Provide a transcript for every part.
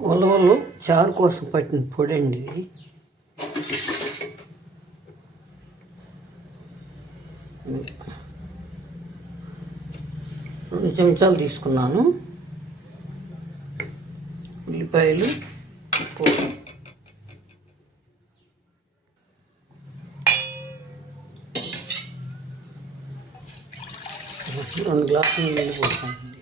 ఉలవలు చారు కోసం పట్టిన పొడి అండి ఇది రెండు చెంచాలు తీసుకున్నాను. ఉల్లిపాయలు ఉప్పు. రెండు గ్లాసులు నీళ్ళు పోతాను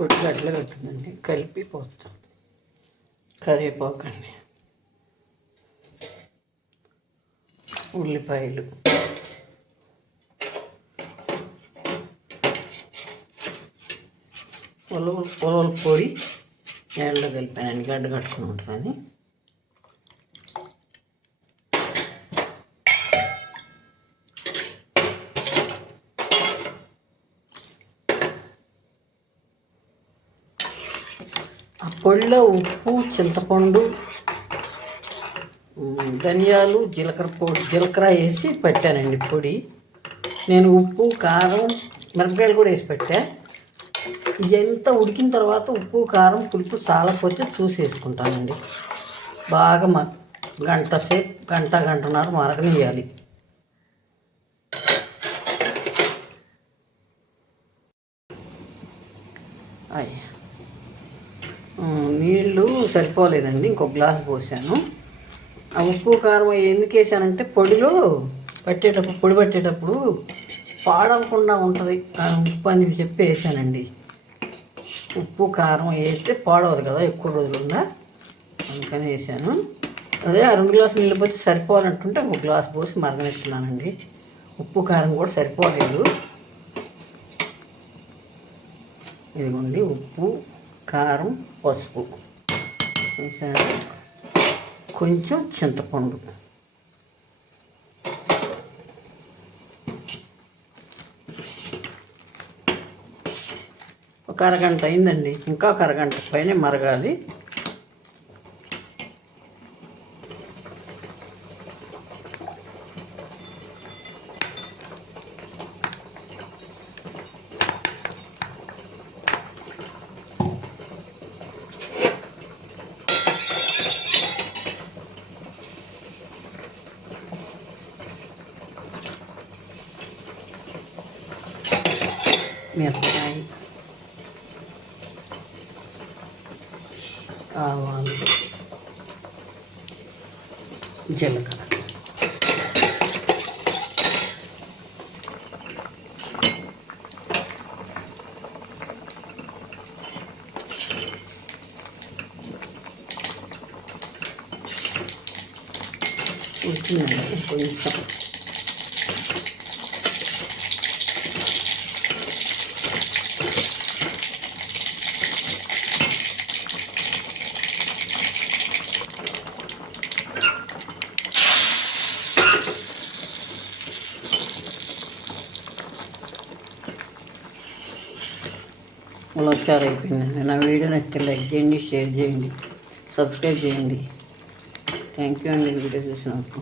పొట్టి గడ్డలు కట్టిందండి కలిపి పోతాం కరివేపాకండి. ఉల్లిపాయలు. ఉలవ ఉలవల పొడి నీళ్ళలో కలిపానండి. గడ్డ కట్టుకుని ఉంటుందని ఆ పొడిలో ఉప్పు చింతపండు ధనియాలు జీలకర్ర పొడి జీలకర్ర వేసి పెట్టానండి పొడి. నేను ఉప్పు కారం మిరపకాయలు కూడా వేసి పెట్టా. ఇదంతా ఉడికిన తర్వాత ఉప్పు కారం పులుపు చాలకపోతే చూసి వేసుకుంటానండి. బాగా మ గంట సేపు గంట గంటన్నర మరగనియాలి అయ్యా నీళ్ళు సరిపోలేదండి ఇంకో గ్లాస్ పోసాను. ఆ ఉప్పు కారం ఎందుకు వేసానంటే పొడిలో పట్టేటప్పుడు పొడి పట్టేటప్పుడు పాడవకుండా ఉంటుంది. ఆ ఉప్పు అని చెప్పి వేసానండి. ఉప్పు కారం వేస్తే పాడవదు కదా ఎక్కువ రోజులున్నా. అందుకని వేసాను. అదే ఆ రెండు గ్లాసులు నీళ్ళు పోతే సరిపోవాలంటుంటే ఒక గ్లాస్ పోసి మరగనెట్టున్నానండి ఉప్పు కారం కూడా సరిపోలేదు. ఇదిగోండి ఉప్పు కారం పసుపు. వేసాను. కొంచెం చింతపండు. ఒక అరగంట అయిందండి. ఇంకా ఒక అరగంట పైన మరగాలి. మిరపకాయ ఆవాలు జీలకర్ర ఉడికిందండి కొంచెం అలా వచ్చారు అయిపోయిందండి నా వీడియో నచ్చితే లైక్ చేయండి షేర్ చేయండి సబ్స్క్రైబ్ చేయండి. థ్యాంక్ యూ అండి వీడియో చూసినందుకు